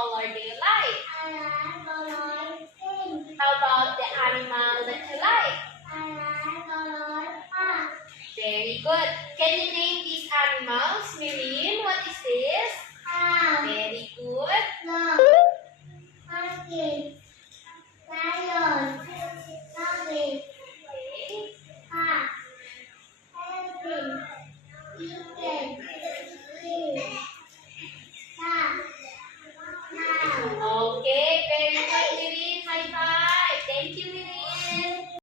color do you like? I like color pink. How about the animal that you like? I like color black. Very good. Can you name these animals?